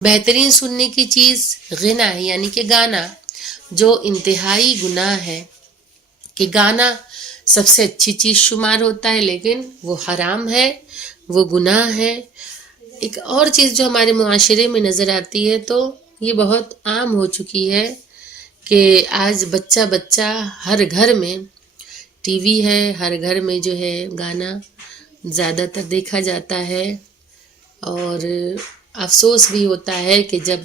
بہترین سننے کی چیز غنا ہے، یعنی کہ گانا، جو انتہائی گناہ ہے کہ گانا سب سے اچھی چیز شمار ہوتا ہے، لیکن وہ حرام ہے، وہ گناہ ہے۔ ایک اور چیز جو ہمارے معاشرے میں نظر آتی ہے تو یہ بہت عام ہو چکی ہے کہ آج بچہ بچہ ہر گھر میں ٹی وی ہے، ہر گھر میں جو ہے گانا زیادہ تر دیکھا جاتا ہے، اور افسوس بھی ہوتا ہے کہ جب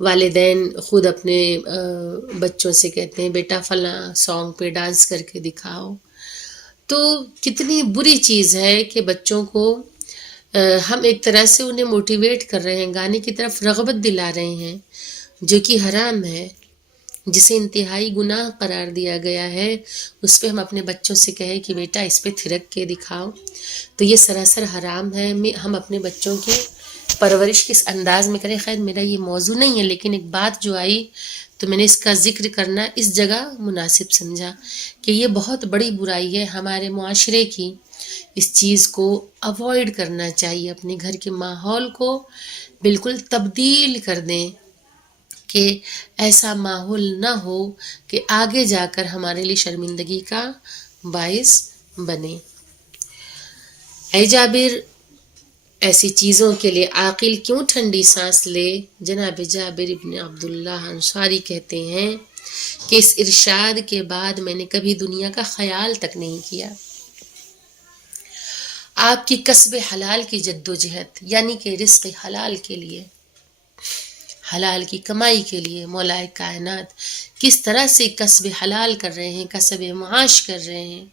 والدین خود اپنے بچوں سے کہتے ہیں بیٹا فلاں سانگ پہ ڈانس کر کے دکھاؤ، تو کتنی بری چیز ہے کہ بچوں کو ہم ایک طرح سے انہیں موٹیویٹ کر رہے ہیں، گانے کی طرف رغبت دلا رہے ہیں، جو کہ حرام ہے، جسے انتہائی گناہ قرار دیا گیا ہے۔ اس پہ ہم اپنے بچوں سے کہیں کہ بیٹا اس پہ تھرک کے دکھاؤ، تو یہ سراسر حرام ہے۔ ہم اپنے بچوں کی پرورش کس انداز میں کریں، خیر میرا یہ موضوع نہیں ہے، لیکن ایک بات جو آئی تو میں نے اس کا ذکر کرنا اس جگہ مناسب سمجھا کہ یہ بہت بڑی برائی ہے ہمارے معاشرے کی، اس چیز کو اوائڈ کرنا چاہیے، اپنے گھر کے ماحول کو بالکل تبدیل کر دیں کہ ایسا ماحول نہ ہو کہ آگے جا کر ہمارے لیے شرمندگی کا باعث بنے۔ اے جابر، ایسی چیزوں کے لیے عاقل کیوں ٹھنڈی سانس لے؟ جناب جابر ابن عبداللہ انصاری کہتے ہیں کہ اس ارشاد کے بعد میں نے کبھی دنیا کا خیال تک نہیں کیا۔ آپ کی کسب حلال کی جد و جہد، یعنی کہ رزق حلال کے لیے، حلال کی کمائی کے لیے مولا کائنات کس طرح سے کسب حلال کر رہے ہیں، کسب معاش کر رہے ہیں،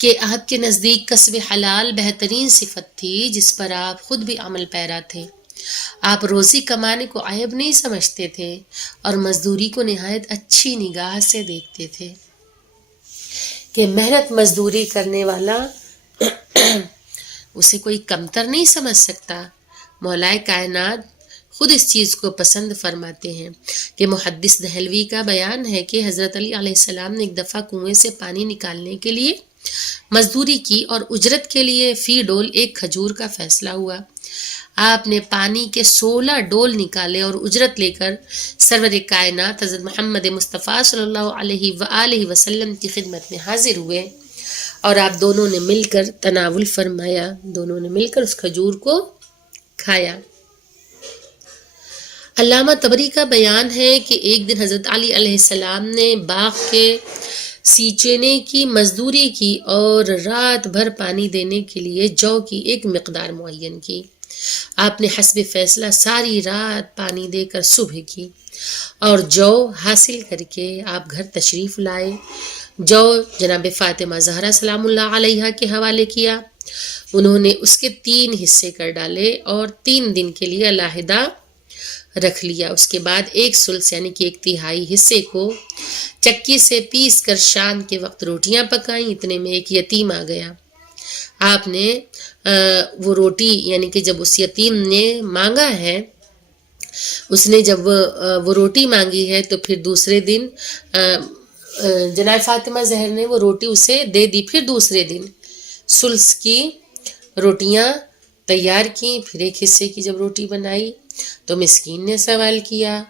کہ آپ کے نزدیک کسب حلال بہترین صفت تھی جس پر آپ خود بھی عمل پیرا تھے۔ آپ روزی کمانے کو عیب نہیں سمجھتے تھے اور مزدوری کو نہایت اچھی نگاہ سے دیکھتے تھے کہ محنت مزدوری کرنے والا اسے کوئی کمتر نہیں سمجھ سکتا۔ مولا کائنات خود اس چیز کو پسند فرماتے ہیں کہ محدث دہلوی کا بیان ہے کہ حضرت علی علیہ السلام نے ایک دفعہ کنویں سے پانی نکالنے کے لیے مزدوری کی اور اجرت کے لیے فی ڈول ایک کھجور کا فیصلہ ہوا۔ آپ نے پانی کے 16 ڈول نکالے اور اجرت لے کر سرور کائنات حضرت محمد مصطفیٰ صلی اللہ علیہ وآلہ وسلم کی خدمت میں حاضر ہوئے اور آپ دونوں نے مل کر تناول فرمایا، دونوں نے مل کر اس کھجور کو کھایا۔ علامہ طبری کا بیان ہے کہ ایک دن حضرت علی علیہ السلام نے باغ کے سینچنے کی مزدوری کی اور رات بھر پانی دینے کے لیے جو کی ایک مقدار معین کی۔ آپ نے حسب فیصلہ ساری رات پانی دے کر صبح کی اور جو حاصل کر کے آپ گھر تشریف لائے۔ جو جناب فاطمہ زہرا سلام اللہ علیہا کے حوالے کیا، انہوں نے اس کے 3 حصے کر ڈالے اور 3 دن کے لیے علیحدہ رکھ لیا۔ اس کے بعد 1 ثلث یعنی کہ 1/3 حصے کو چکی سے پیس کر شام کے وقت روٹیاں پکائیں۔ اتنے میں ایک یتیم آ گیا۔ آپ نے وہ روٹی یعنی کہ جب اس یتیم نے مانگا ہے، اس نے جب وہ روٹی مانگی ہے تو پھر دوسرے دن جناب فاطمہ زہر نے وہ روٹی اسے دے دی۔ پھر دوسرے دن ثلث کی روٹیاں تیار کی، پھر 1 حصے کی جب روٹی بنائی تو مسکین نے سوال کیا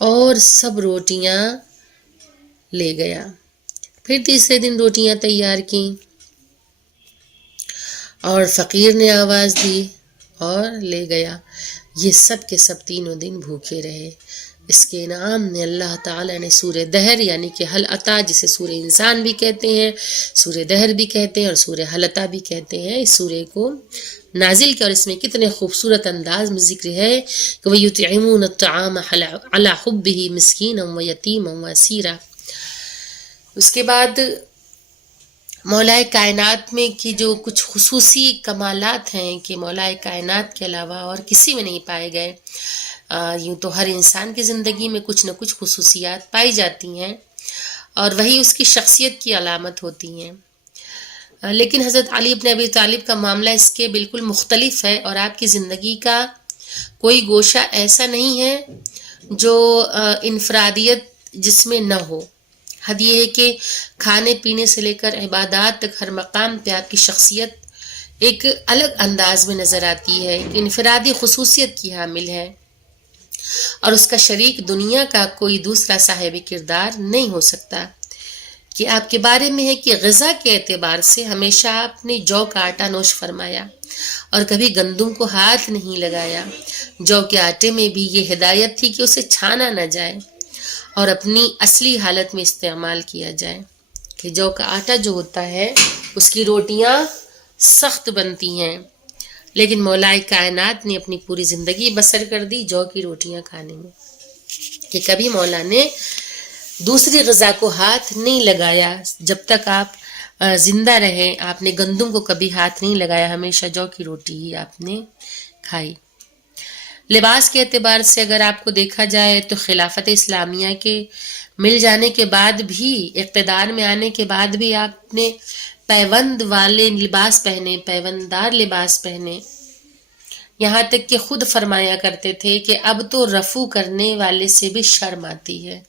اور سب روٹیاں لے گیا۔ پھر تیسرے دن روٹیاں تیار کی اور فقیر نے آواز دی اور لے گیا۔ یہ سب کے سب 3 دن بھوکے رہے۔ اس کے انعام نے اللہ تعالیٰ نے سورہ دہر یعنی کہ حل عطا، جسے سورہ انسان بھی کہتے ہیں، سورہ دہر بھی کہتے ہیں اور سورہ حل عطا بھی کہتے ہیں، اس سورہ کو نازل کیا اور اس میں کتنے خوبصورت انداز میں ذکر ہے کہ وَيُطْعِمُونَ الطَّعَامَ عَلَى حُبِّهِ مِسْكِينًا وَيَتِيمًا وَأَسِيرًا۔ اس کے بعد مولا کائنات میں کی جو کچھ خصوصی کمالات ہیں کہ مولا کائنات کے علاوہ اور کسی میں نہیں پائے گئے۔ یوں تو ہر انسان کی زندگی میں کچھ نہ کچھ خصوصیات پائی جاتی ہیں اور وہی اس کی شخصیت کی علامت ہوتی ہیں، لیکن حضرت علی بن ابی طالب کا معاملہ اس کے بالکل مختلف ہے اور آپ کی زندگی کا کوئی گوشہ ایسا نہیں ہے جو انفرادیت جس میں نہ ہو۔ حد یہ ہے کہ کھانے پینے سے لے کر عبادات تک ہر مقام پہ آپ کی شخصیت ایک الگ انداز میں نظر آتی ہے، ایک انفرادی خصوصیت کی حامل ہے، اور اس کا شریک دنیا کا کوئی دوسرا صاحب کردار نہیں ہو سکتا۔ کہ آپ کے بارے میں ہے کہ غذا کے اعتبار سے ہمیشہ آپ نے جو کا آٹا نوش فرمایا اور کبھی گندم کو ہاتھ نہیں لگایا۔ جو کے آٹے میں بھی یہ ہدایت تھی کہ اسے چھانا نہ جائے اور اپنی اصلی حالت میں استعمال کیا جائے، کہ جو کا آٹا جو ہوتا ہے اس کی روٹیاں سخت بنتی ہیں، لیکن مولا کائنات نے اپنی پوری زندگی بسر کر دی جو کی روٹیاں کھانے میں، کہ کبھی مولا نے دوسری غذا کو ہاتھ نہیں لگایا۔ جب تک آپ زندہ رہے آپ نے گندم کو کبھی ہاتھ نہیں لگایا، ہمیشہ جو کی روٹی ہی آپ نے کھائی۔ لباس کے اعتبار سے اگر آپ کو دیکھا جائے تو خلافت اسلامیہ کے مل جانے کے بعد بھی، اقتدار میں آنے کے بعد بھی آپ نے پیوند والے لباس پہنے، پیونددار لباس پہنے، یہاں تک کہ خود فرمایا کرتے تھے کہ اب تو رفو کرنے والے سے بھی شرم آتی ہے،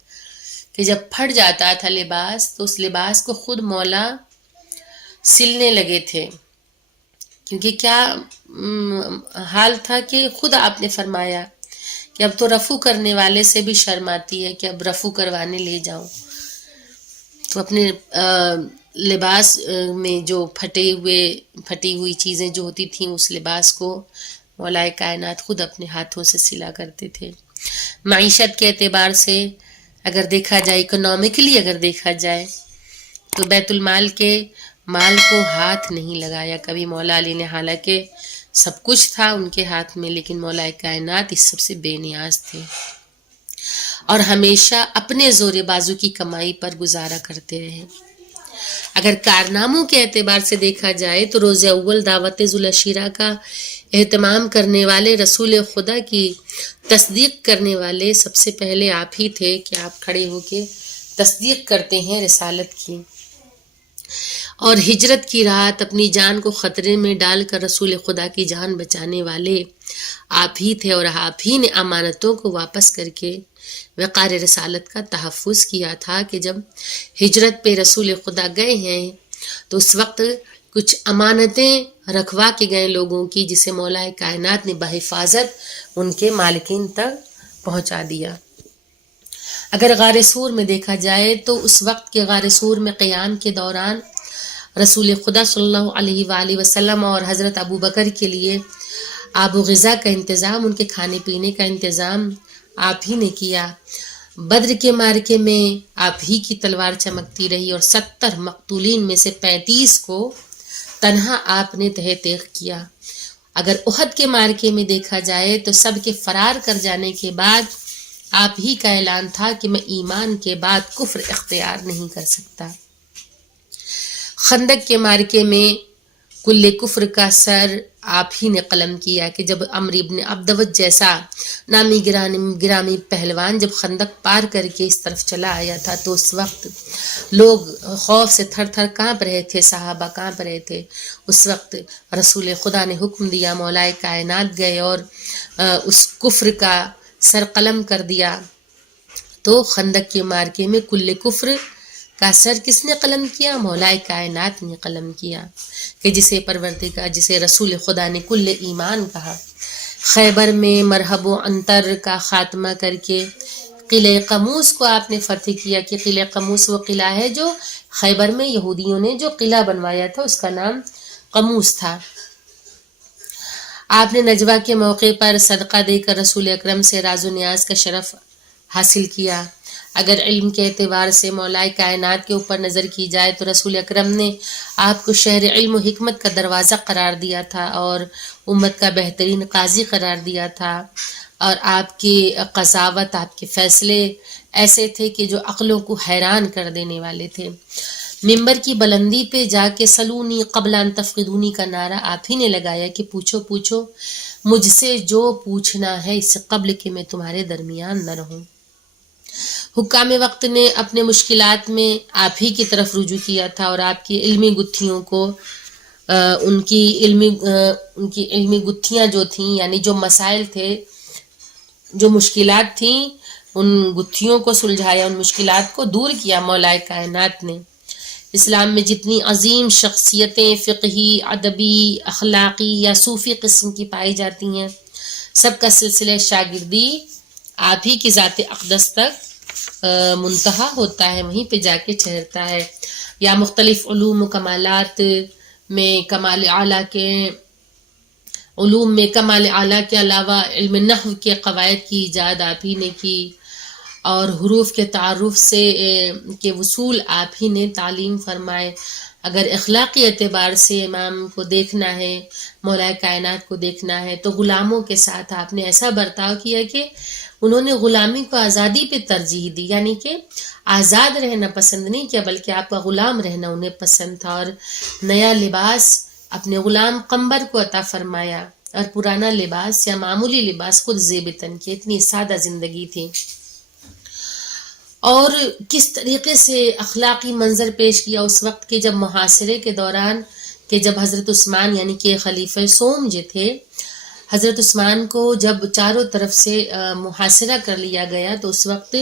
کہ جب پھٹ جاتا تھا لباس تو اس لباس کو خود مولا سلنے لگے تھے، کیونکہ کیا حال تھا کہ خود آپ نے فرمایا کہ اب تو رفو کرنے والے سے بھی شرم آتی ہے کہ اب رفو کروانے لے جاؤں۔ تو اپنے لباس میں جو پھٹی ہوئی چیزیں جو ہوتی تھیں اس لباس کو مولا کائنات خود اپنے ہاتھوں سے سلا کرتے تھے۔ معیشت کے اعتبار سے اگر دیکھا جائے، اکنامکلی اگر دیکھا جائے تو بیت المال کے مال کو ہاتھ نہیں لگایا کبھی مولا علی نے، حالانکہ سب کچھ تھا ان کے ہاتھ میں، لیکن مولا کائنات اس سب سے بے نیاز تھے اور ہمیشہ اپنے زور بازو کی کمائی پر گزارا کرتے رہے۔ اگر کارناموں کے اعتبار سے دیکھا جائے تو روز اول دعوت ذوالعشیرہ کا اہتمام کرنے والے رسول خدا کی تصدیق کرنے والے سب سے پہلے آپ ہی تھے، کہ آپ کھڑے ہو کے تصدیق کرتے ہیں رسالت کی، اور ہجرت کی رات اپنی جان کو خطرے میں ڈال کر رسول خدا کی جان بچانے والے آپ ہی تھے، اور آپ ہی نے امانتوں کو واپس کر کے وقار رسالت کا تحفظ کیا تھا، کہ جب ہجرت پہ رسول خدا گئے ہیں تو اس وقت کچھ امانتیں رکھوا کے گئے لوگوں کی، جسے مولا کائنات نے بحفاظت ان کے مالکین تک پہنچا دیا۔ اگر غار سور میں دیکھا جائے تو اس وقت کے غار سور میں قیام کے دوران رسول خدا صلی اللہ علیہ وآلہ وسلم اور حضرت ابو بکر کے لیے آب و غذا کا انتظام، ان کے کھانے پینے کا انتظام آپ ہی نے کیا۔ بدر کے معرکے میں آپ ہی کی تلوار چمکتی رہی اور 70 مقتولین میں سے 35 کو تنہا آپ نے تہہ تیغ کیا۔ اگر احد کے معرکے میں دیکھا جائے تو سب کے فرار کر جانے کے بعد آپ ہی کا اعلان تھا کہ میں ایمان کے بعد کفر اختیار نہیں کر سکتا۔ خندق کے معرکے میں کل کفر کا سر آپ ہی نے قلم کیا، کہ جب عمرو ابن عبدود جیسا نامی گرامی پہلوان جب خندق پار کر کے اس طرف چلا آیا تھا تو اس وقت لوگ خوف سے تھر تھر کانپ رہے تھے، صحابہ کانپ رہے تھے۔ اس وقت رسول خدا نے حکم دیا، مولا کائنات گئے اور اس کفر کا سر قلم کر دیا۔ تو خندق کے معرکے میں کل کفر کا سر کس نے قلم کیا؟ مولا کائنات نے قلم کیا، کہ جسے رسول خدا نے کل ایمان کہا۔ خیبر میں مرحب و انتر کا خاتمہ کر کے قلعہ قموس کو آپ نے فتح کیا، کہ قلعہ قموس وہ قلعہ ہے جو خیبر میں یہودیوں نے جو قلعہ بنوایا تھا اس کا نام قموس تھا۔ آپ نے نجوہ کے موقع پر صدقہ دے کر رسول اکرم سے راز و نیاز کا شرف حاصل کیا۔ اگر علم کے اعتبار سے مولا کائنات کے اوپر نظر کی جائے تو رسول اکرم نے آپ کو شہر علم و حکمت کا دروازہ قرار دیا تھا اور امت کا بہترین قاضی قرار دیا تھا، اور آپ کی قضاوت، آپ کے فیصلے ایسے تھے کہ جو عقلوں کو حیران کر دینے والے تھے۔ ممبر کی بلندی پہ جا کے سلونی قبل ان تفقدونی کا نعرہ آپ ہی نے لگایا، کہ پوچھو پوچھو مجھ سے جو پوچھنا ہے اس سے قبل کہ میں تمہارے درمیان نہ رہوں۔ حکام وقت نے اپنے مشکلات میں آپ ہی کی طرف رجوع کیا تھا اور آپ کی علمی گتھیوں کو ان کی علمی گتھیاں جو تھیں، یعنی جو مسائل تھے، جو مشکلات تھیں، ان گتھیوں کو سلجھایا، ان مشکلات کو دور کیا مولا کائنات نے۔ اسلام میں جتنی عظیم شخصیتیں فقہی، ادبی، اخلاقی یا صوفی قسم کی پائی جاتی ہیں، سب کا سلسلہ شاگردی آپ ہی کی ذات اقدس تک منتہا ہوتا ہے، وہیں پہ جا کے ٹھہرتا ہے. یا مختلف علوم و کمالات میں کمال اعلیٰ کے علوم میں کمال اعلیٰ کے علاوہ علم نحو کے قواعد کی ایجاد آپ ہی نے کی، اور حروف کے تعارف سے کے وصول آپ ہی نے تعلیم فرمائے. اگر اخلاقی اعتبار سے امام کو دیکھنا ہے، مولا کائنات کو دیکھنا ہے، تو غلاموں کے ساتھ آپ نے ایسا برتاؤ کیا کہ انہوں نے غلامی کو آزادی پہ ترجیح دی، یعنی کہ آزاد رہنا پسند نہیں کیا بلکہ آپ کا غلام رہنا انہیں پسند تھا. اور نیا لباس اپنے غلام قمبر کو عطا فرمایا، اور پرانا لباس یا معمولی لباس خود زیب تن کی. اتنی سادہ زندگی تھی. اور کس طریقے سے اخلاقی منظر پیش کیا اس وقت کے جب محاصرے کے دوران، کہ جب حضرت عثمان یعنی کہ خلیفہ سوم جو تھے، حضرت عثمان کو جب چاروں طرف سے محاصرہ کر لیا گیا، تو اس وقت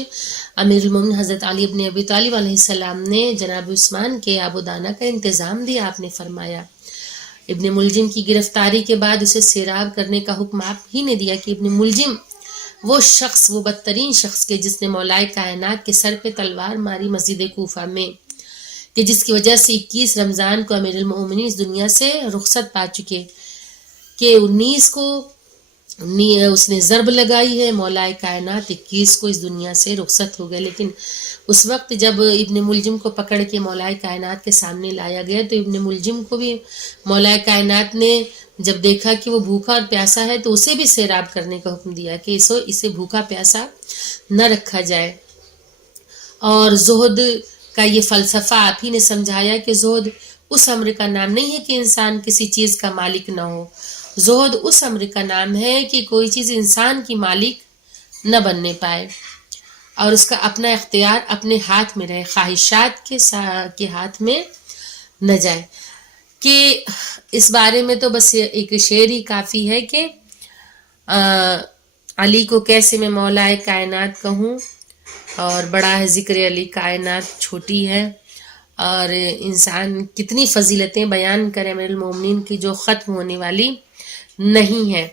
امیر المومنین حضرت علی بن ابی طالب علیہ السلام نے جناب عثمان کے آب و دانہ کا انتظام دیا. آپ نے فرمایا ابن ملجم کی گرفتاری کے بعد اسے سیراب کرنے کا حکم آپ ہی نے دیا، کہ ابن ملجم وہ شخص، وہ بدترین شخص کے جس نے مولائے کائنات کے سر پہ تلوار ماری مسجد کوفہ میں، کہ جس کی وجہ سے 21 رمضان کو امیر المومنین اس دنیا سے رخصت پا چکے، کہ 19 کو اس نے ضرب لگائی ہے، مولائے کائنات 21 کو اس دنیا سے رخصت ہو گئے. لیکن اس وقت جب ابن ملجم کو پکڑ کے مولائے کائنات کے سامنے لایا گیا، تو ابن ملجم کو بھی مولائے کائنات نے جب دیکھا کہ وہ بھوکا اور پیاسا ہے، تو اسے بھی سیراب کرنے کا حکم دیا کہ اسے بھوکا پیاسا نہ رکھا جائے. اور زہد کا یہ فلسفہ آپ ہی نے سمجھایا کہ زہد اس امر کا نام نہیں ہے کہ انسان کسی چیز کا مالک نہ ہو، زہد اس امر کا نام ہے کہ کوئی چیز انسان کی مالک نہ بننے پائے، اور اس کا اپنا اختیار اپنے ہاتھ میں رہے، خواہشات کے ہاتھ میں نہ جائے. کہ اس بارے میں تو بس ایک شعر ہی کافی ہے کہ علی کو کیسے میں مولائے کائنات کہوں، اور بڑا ہے ذکر علی کائنات چھوٹی ہے، اور انسان کتنی فضیلتیں بیان کرے امیر المومنین کی جو ختم ہونے والی نہیں ہے.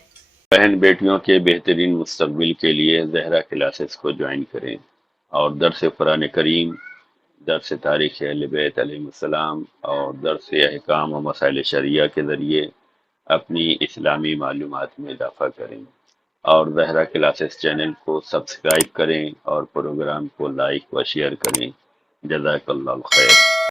بہن بیٹیوں کے بہترین مستقبل کے لیے زہرا کلاسز کو جوائن کریں، اور درس قرآن کریم، درس تاریخ اہل بیت علیہ السلام اور درس احکام و مسائل شریعہ کے ذریعے اپنی اسلامی معلومات میں اضافہ کریں، اور زہرا کلاسز چینل کو سبسکرائب کریں اور پروگرام کو لائک و شیئر کریں. جزاک اللہ خیر.